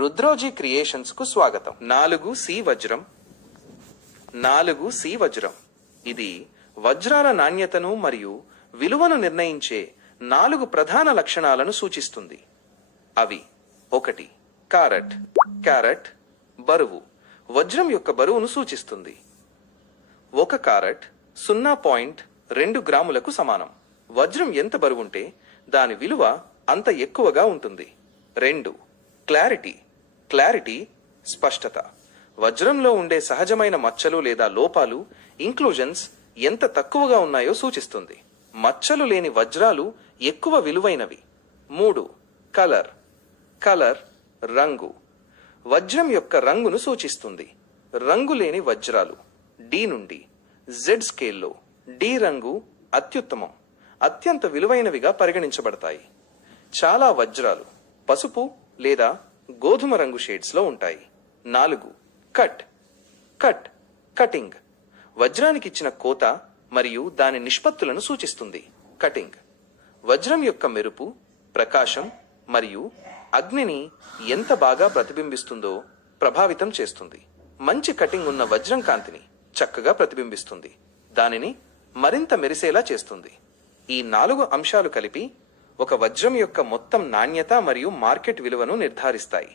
రుద్రోజీ creations కు స్వాగతం. 4C వజ్రం. 4C వజ్రం ఇది వజ్రాల నాణ్యతను మరియు విలువను నిర్ణయించే 4 ప్రధాన లక్షణాలను సూచిస్తుంది. అవి: 1. కారట్. క్యారెట్ బరువు వజ్రం యొక్క బరువును సూచిస్తుంది. 1 కారట్ 0.2 గ్రాములకు సమానం. వజ్రం ఎంత బరువుంటే దాని విలువ అంత ఎక్కువగా ఉంటుంది. 2. క్లారిటీ. క్లారిటీ స్పష్టత. వజ్రంలో ఉండే సహజమైన మచ్చలు లేదా లోపాలు ఇంక్లూజన్స్ ఎంత తక్కువగా ఉన్నాయో సూచిస్తుంది. మచ్చలు లేని వజ్రాలు ఎక్కువ విలువైనవి. 3. కలర్. కలర్ రంగు వజ్రం యొక్క రంగును సూచిస్తుంది. రంగు లేని వజ్రాలు D నుండి Z స్కేల్లో D రంగు అత్యుత్తమం, అత్యంత విలువైనవిగా పరిగణించబడతాయి. చాలా వజ్రాలు పసుపు లేదా గోధుమ రంగు షేడ్స్ లో ఉంటాయి. 4. కట్. కట్ కటింగ్ వజ్రానికి ఇచ్చిన కోత మరియు దాని నిష్పత్తులను సూచిస్తుంది. కటింగ్ వజ్రం యొక్క మెరుపు, ప్రకాశం మరియు అగ్నిని ఎంత బాగా ప్రతిబింబిస్తుందో ప్రభావితం చేస్తుంది. మంచి కటింగ్ ఉన్న వజ్రం కాంతిని చక్కగా ప్రతిబింబిస్తుంది, దానిని మరింత మెరిసేలా చేస్తుంది. ఈ 4 అంశాలు కలిపి ఒక వజ్రం యొక్క మొత్తం నాణ్యత మరియు మార్కెట్ విలువను నిర్ధారిస్తాయి.